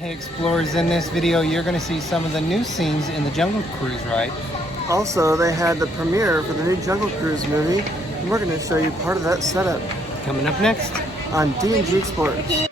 Hey Explorers, in this video you're going to see some of the new scenes in the Jungle Cruise ride. Also, they had the premiere for the new Jungle Cruise movie, and we're going to show you part of that setup. Coming up next on D&G Explorers.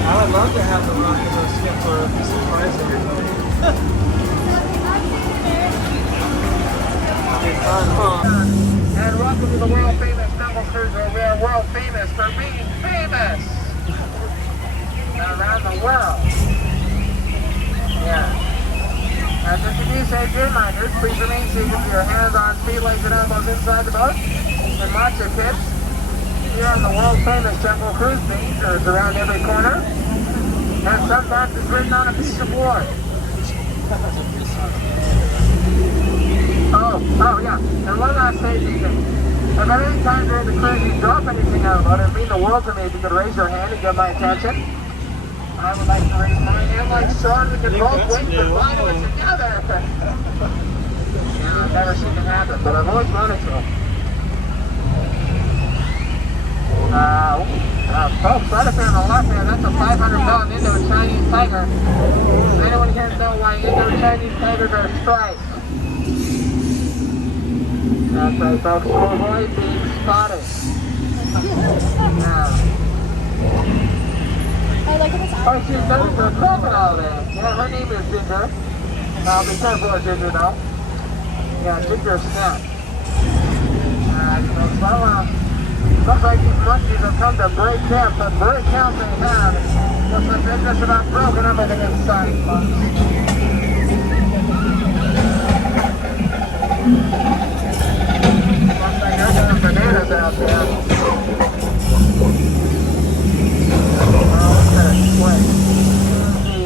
I'd love to have the rock as a skip for a surprise everybody. And welcome to the world famous Jungle Cruise, where we are world famous for being famous around the world. Yeah. As introduced as reminders, please remain seated with your hands on feet, legs, and elbows inside the boat. And watch your kids. Here on the world famous Jungle Cruise beach, it's around every corner. And sometimes it's written on a piece of wood. Oh yeah. And one last safety thing. If at any time during the cruise you drop anything out of it, it'd mean the world to me if you could raise your hand and get my attention. I would like to raise my hand like Sean. We could both wait to follow it together. Yeah, I've never seen it happen, but I've always wanted to. Folks, right up there on the left there, that's a 500-pound Indo-Chinese tiger. Does anyone here know why Indo-Chinese tigers are striped? That's right, folks, to avoid being spotted. Yeah. Oh, she's married to a crocodile there. Yeah, her name is Ginger. Be careful of Ginger, though. Yeah, Ginger Snap. Folks, well, looks like these monkeys have come to break camp, but break camp they have. Looks like they're just about broken everything in sight, folks. Looks like they're doing bananas out there.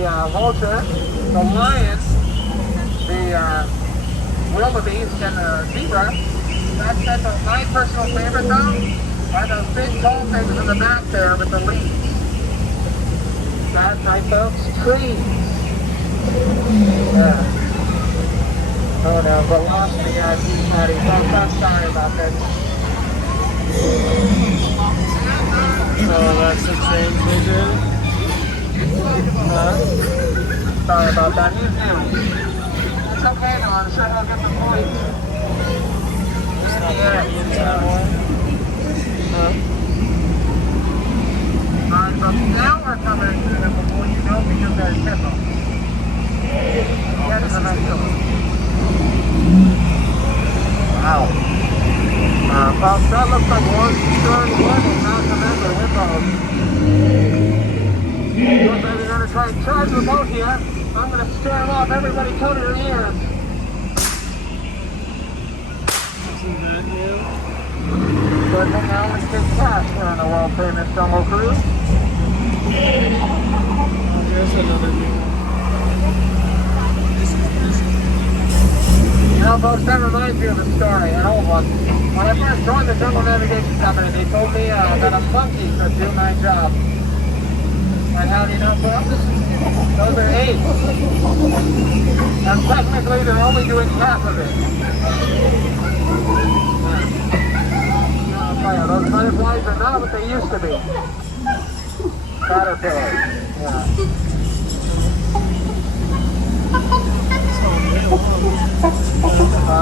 The vulture, the lion, the wildebeest, and the zebra. That's my personal favorite, though. Are those big tall things in the back there with the leaves. That's right, folks, trees. Yeah. Oh no, velocity at Patty. Folks, I'm sorry about this. Oh, that's the same figure. Sorry about that. He's new. It's okay though, I'm sure he'll get the point. Alright, but now we're coming to them before you know because they're simple. Get in the middle. Wow. Folks, that looks like one stern one and not the member hippos. Looks like we're going to try and charge the boat here. I'm going to scare them off. Everybody cover your ears. Good thing I always get cash here on the world famous Jungle Cruise. Here's another new one. know, folks, that reminds me of a story, an old one. When I first joined the jungle navigation company, they told me that a monkey could do my job. And how do you know, folks? Those are apes. And technically, they're only doing half of it. Yeah, those butterflies are not what they used to be. Caterpillars. Yeah.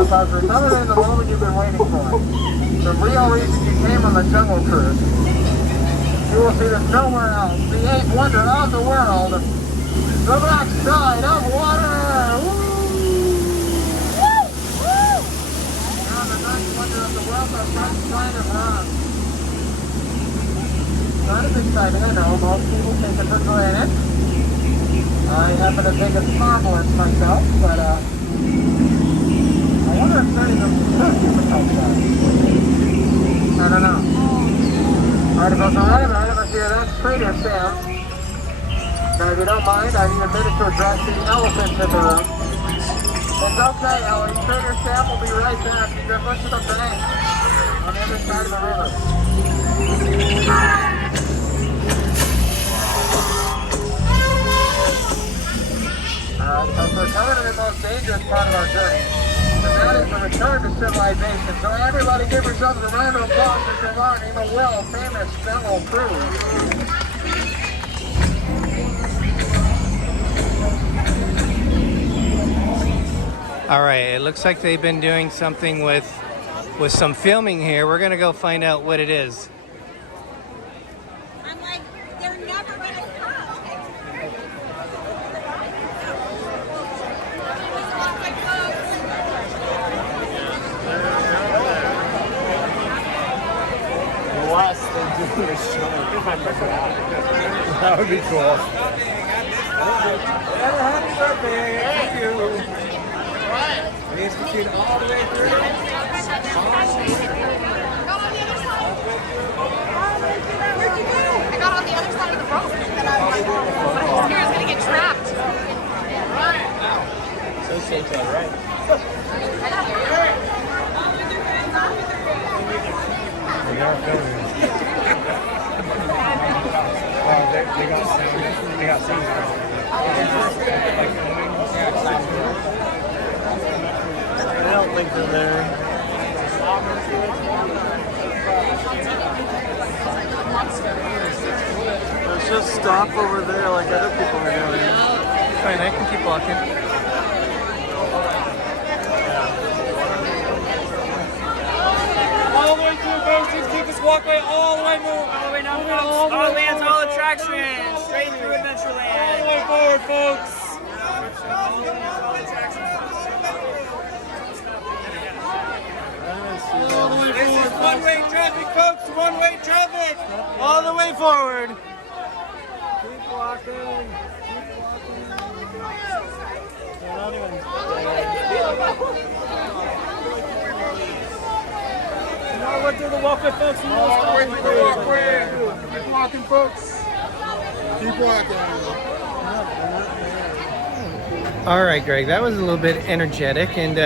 Folks, we're coming in the moment you've been waiting for. The real reason you came on the jungle cruise. You will see this nowhere else. The eighth wonder of the world. The black side of water. Woo! Woo! Woo! Now the ninth wonder of the world, the black side of rock. Kind of exciting, I know. Most people take it for granted. I happen to take a marvelous myself, but I wonder if turning them outside. I don't know. Alright, folks, alright, let's hear that Trader Sam. Now, if you don't mind, I need a minute to address the elephant in the room. It's okay, Ellie. Trader Sam will be right back. He's going to push it up the bank on the other side of the river. Alright, folks, we're coming to the most dangerous part of our journey. And that is the return to civilization. So everybody give yourselves a round of applause for surviving a well-famous jungle cruise. All right, it looks like they've been doing something with some filming here. We're gonna go find out what it is. I'm like, they're never gonna come. Last they do a show. That would be cool. Happy birthday! Thank you. It's between all the way through. I got on the other side of the rope, and I was like, but I was scared I was gonna get trapped. So safe, right? They are filming. They got sound. I don't think they're there. Let's just stop over there like other people are doing. Fine, I can keep walking. All the way through, folks. Just keep this walkway all the way moving. All the way down, folks. All the lands, all attractions. Straight through Adventureland. All the way forward, folks. All the way forward. One-way traffic, folks. One-way traffic. All the way forward. Keep walking. They're not even... We're through the walkway, folks. All the way through the walkway. Keep walking, folks. Keep walking. All right, Greg, that was a little bit energetic, and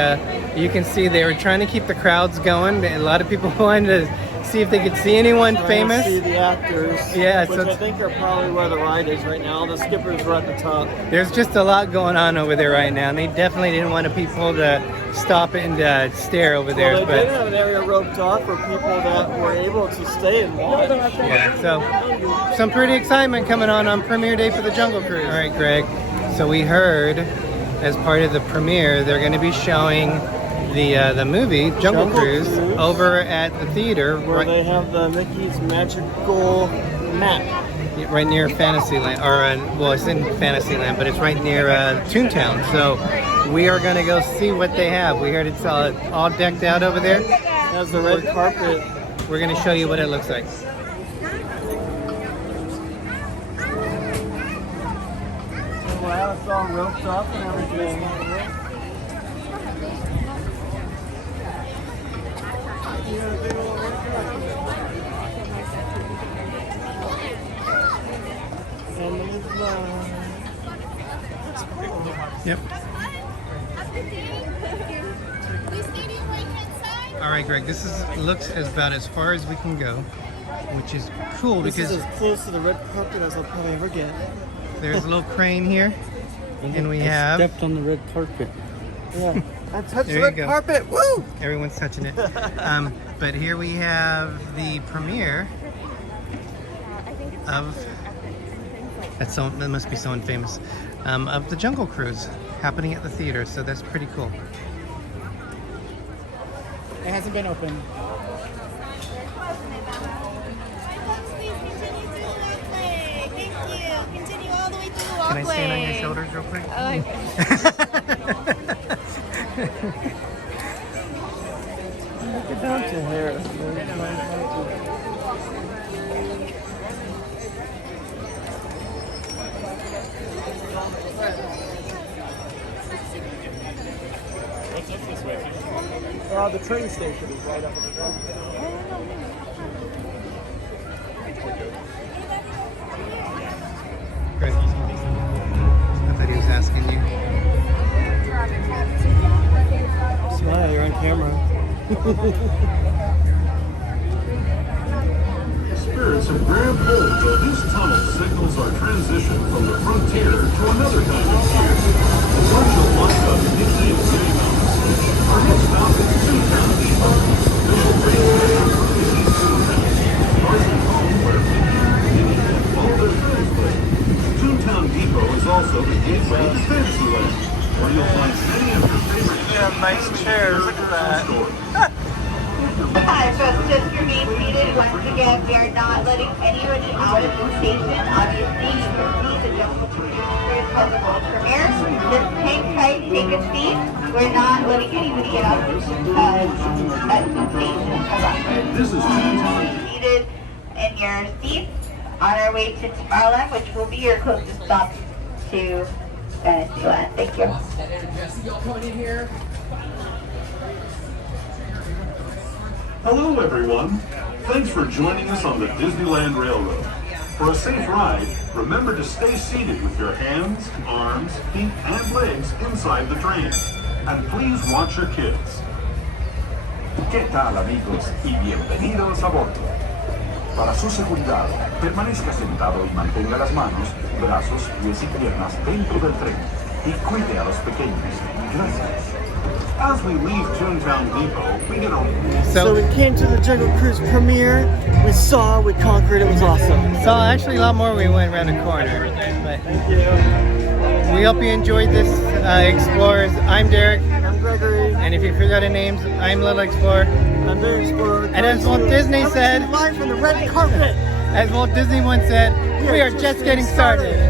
you can see they were trying to keep the crowds going. A lot of people wanted to see if they could see anyone famous. See the actors. Yeah, which I think are probably where the ride is right now. The skippers were at the top. There's just a lot going on over there right now, and they definitely didn't want people to stop and stare over there. Well, they did have an area roped off for people that were able to stay and watch. Yeah, so some pretty excitement coming on premiere day for the Jungle Cruise. All right, Greg. So we heard, as part of the premiere, they're going to be showing the movie Jungle Cruise over at the theater, where they have the Mickey's Magical Map. Right near Fantasyland, or well, it's in Fantasyland, but it's right near Toontown. So we are going to go see what they have. We heard it's all decked out over there. It has the red carpet. We're going to show you what it looks like. Wow, it's all roped up and everything. Yep. All right, Greg, this looks about as far as we can go, which is cool This because is as close to the red carpet as I'll probably ever get. there's a little crane here, and we have... stepped on the red carpet. Yeah. I touched There the you red go. carpet. Woo! Everyone's touching it. But here we have the premiere of... that must be someone famous. Of the Jungle Cruise happening at the theater, so that's pretty cool. It hasn't been open. Continue all the way through the walkway. Can I stand on your shoulders real quick? Get down to here. The train station is right up at the front. Greg, I thought he was asking you. Smile, you're on camera. Spirits of grab hold of this tunnel signals our transition from the frontier to another kind of cheer. The martial light of nicknamed City Mountains. Our next stop is Toontown Depot. Official race station for Disney's Toontown. Largely home where Mickey, Minnie, and all their friends live. Toontown Depot is also the gateway to Fantasyland, where you'll find many of your favorite Nice chairs, look at that. Hi, folks, just remain seated. Once again, we are not letting anybody out of the station. Obviously, you can see the Jungle Cruise public world premiere. Just hang tight, take a seat. We're not letting anybody get out of the station. This is Toontown. Seated in your seats on our way to Tomorrowland, which will be your closest stop to Fantasyland. Thank you. Hello, everyone. Thanks for joining us on the Disneyland Railroad. For a safe ride, remember to stay seated with your hands, arms, feet, and legs inside the train. And please watch your kids. ¿Qué tal, amigos? Y bienvenidos a bordo. Para su seguridad, permanezca sentado y mantenga las manos, brazos, pies y piernas dentro del tren. Y cuide a los pequeños. Gracias. As we leave Toontown Depot, we get a... So we came to the Jungle Cruise premiere. We saw, we conquered, it was awesome. So actually a lot more when we went around the corner. But Thank you. we hope you enjoyed this Explorers. I'm Derick, I'm Gregory. and if you forgot our names, I'm Little Explorer. I'm the Explorer. And as Walt Disney said, Live from the red carpet. as Walt Disney once said, we are just getting started.